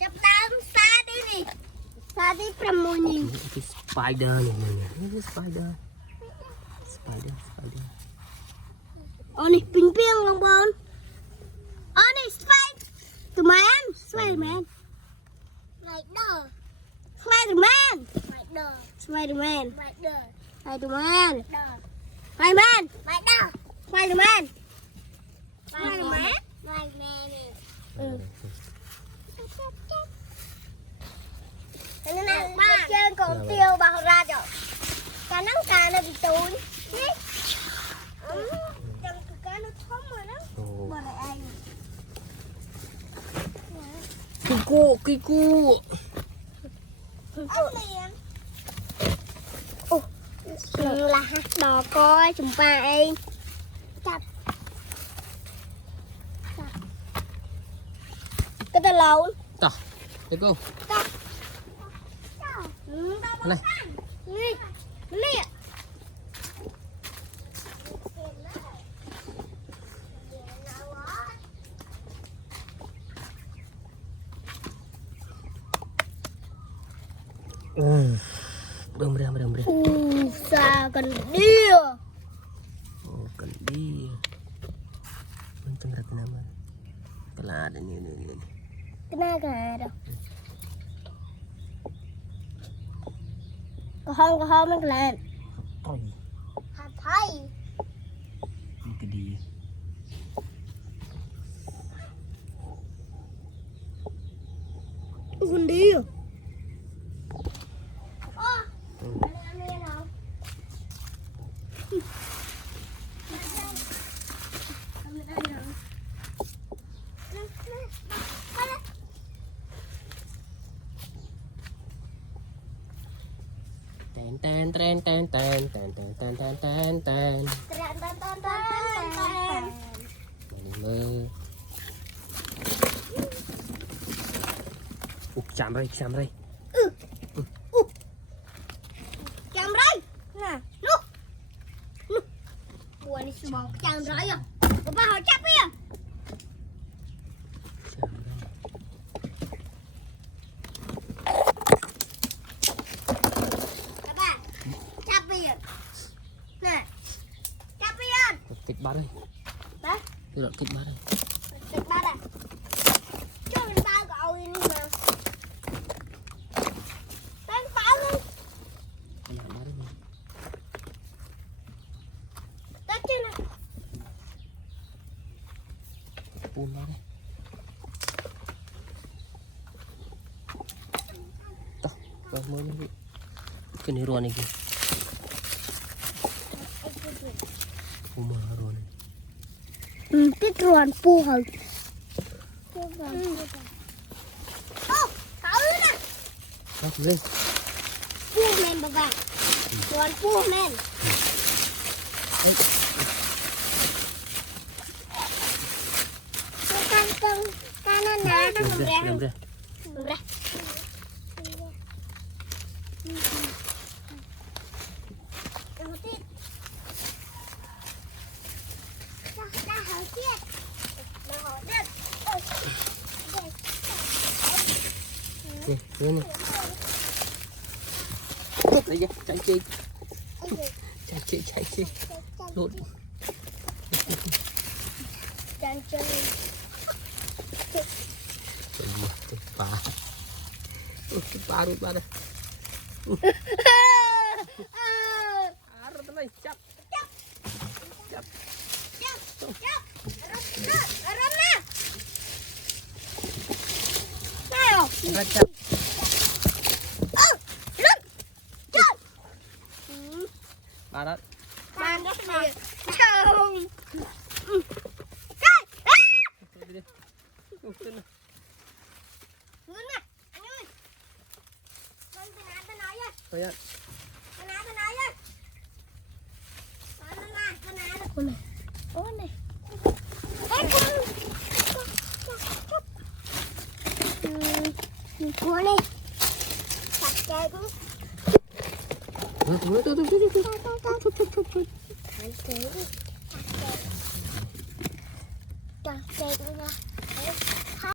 Chập đám xa đi đi. Xa đi from morning. Cái spider này này. Cái spider. Spider. Ô này ping ping long bon. Ô này Spider-Man. Spider-Man. Spider-Man. Spider-Man. Spider-Man. Spider-Man. Spider-Man. Spider-Man. Spider-Man. Ừ. Thế nên là chơi còn tiêu bao ra rồi. Cá nắng cá nó bị túi. Chẳng cá nó thấm rồi đó. Bỏ lại anh. Cái cu. Ăn liền. Ồ, là hạt đỏ coi chúng ta em. Chặt. Cái tay lâu. Tao. Để cô. Này. Này. Beram. Sa cần dia. Oh, kan dia. Untung rata nama. Kalau ada ni. Kenapa ada? Có không nó lên. Thôi. Hạt thay. Cái dia. Con dia. Ten. Mơ. Chạm đây. Chạm đây. Nè, lúc. Buồn đi bỏ chạm rồi à. Bà hỏi chấp đi à. Kịch bát đây. Đấy. Tôi đoạn kịch bát đây. Kịch bát à? Cho mình bao gạo đi mà. Đánh pháo đi. Làm bát đây. Đánh chứ này. Pun bát đây. Tao, vào mới đi. Cái này ruột này kìa. Puma rồi này. Cái ruột pu hả? Ô, cậu nè. Sao lên? Pu men bà bà. Ruột pu men. Can nó nè, nó cầm ra. Cầm ra. Nè. Đây kìa, chạy chị. Lộn. Chạy chơi. Cái phá. Cái phá rồi ba đây. Rồi đây, chắp. Ra chắp. Ba đó. Ba đó này. Chồng. Thôi ạ. Con này. Ôi này. Con này. Chặt chơi cũng. Chặt chơi cũng ra.